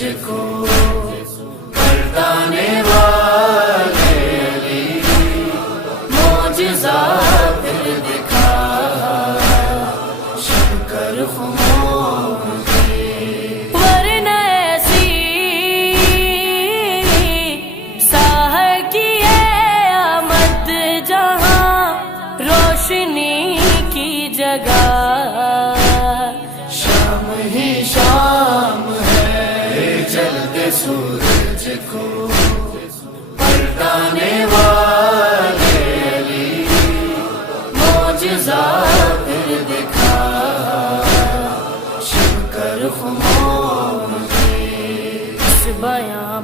کو پلٹانے والے علی معجزہ پھر دکھا شب کر خمور کی ورنہ ایسی ساحر کی ہے آمد جہاں روشنی کی جگہ شام ہی شام جلتے سورج کو پلٹانے والے علی معجزہ پھر دکھا شب کر خمور کی اس بیان